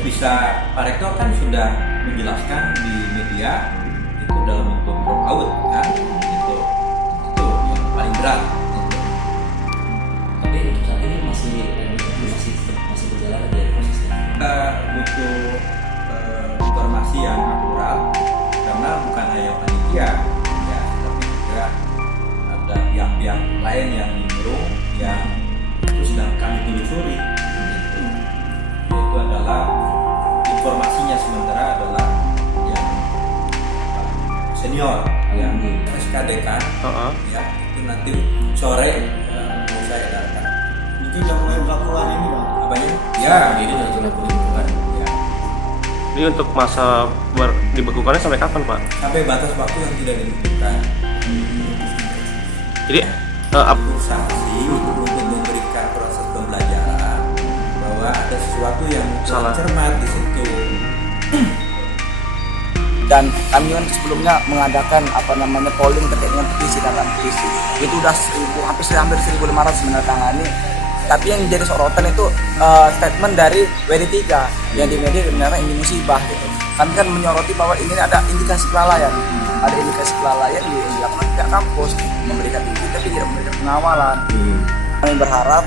Bisa Pak Rektor kan sudah menjelaskan di media itu dalam bentuk drop out kan, itu yang paling berat. Tapi untuk saat ini masih berjalan aja prosesnya. Kita butuh informasi yang akurat karena bukan hanya panitia ya, tapi juga ada pihak-pihak lain yang menyuruh yang itu sedang kami telusuri. Itu adalah informasinya sementara adalah yang senior yang SKD kan, ya itu nanti sore mau saya datang. Itu yang mulai berlaku hari ini Bang? Apanya? Ya, Ini sudah berlaku dibekukan. ya. Jadi untuk masa dibekukannya sampai kapan Pak? Sampai batas waktu yang tidak ditentukan. Jadi Saksi untuk memberikan proses pembelajaran bahwa ada sesuatu yang Salah. cermat di situ. Dan kami kan sebelumnya mengadakan polling terkait dengan petisi dan petisi itu udah hampir 1.500 menandatangani. Tapi yang jadi sorotan itu statement dari WD3 yang di media benar ini musibah gitu. Kami kan menyoroti bahwa ini ada indikasi kelalaian, yang dilakukan pihak kampus memberikan izin tapi tidak memberikan pengawalan. Kami berharap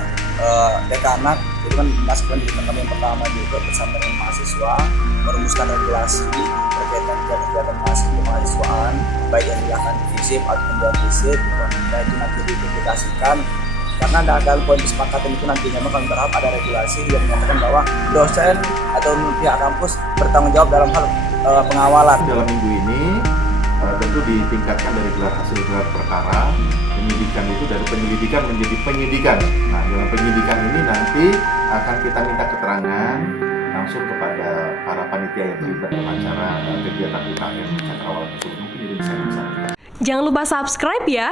dekanat itu kan masukan di kami yang pertama juga bersama dengan mahasiswa merumuskan regulasi berkaitan dengan kegiatan mahasiswaan baik yang dilakukan di FISIP ataupun di FISIP dan itu nanti dipublikasikan karena dalam poin kesepakatan itu nantinya kami berharap ada regulasi yang menyatakan bahwa dosen atau pihak kampus bertanggung jawab dalam hal pengawalan. Dalam minggu ini tentu ditingkatkan dari hasil gelar perkara. Penyidikan itu dari penyelidikan menjadi penyidikan. Nah, dalam penyidikan ini nanti akan kita minta keterangan langsung kepada para panitia yang terlibat dalam acara kegiatan UKM Cakrawala tersebut. Mungkin ini bisa. Jangan lupa subscribe ya.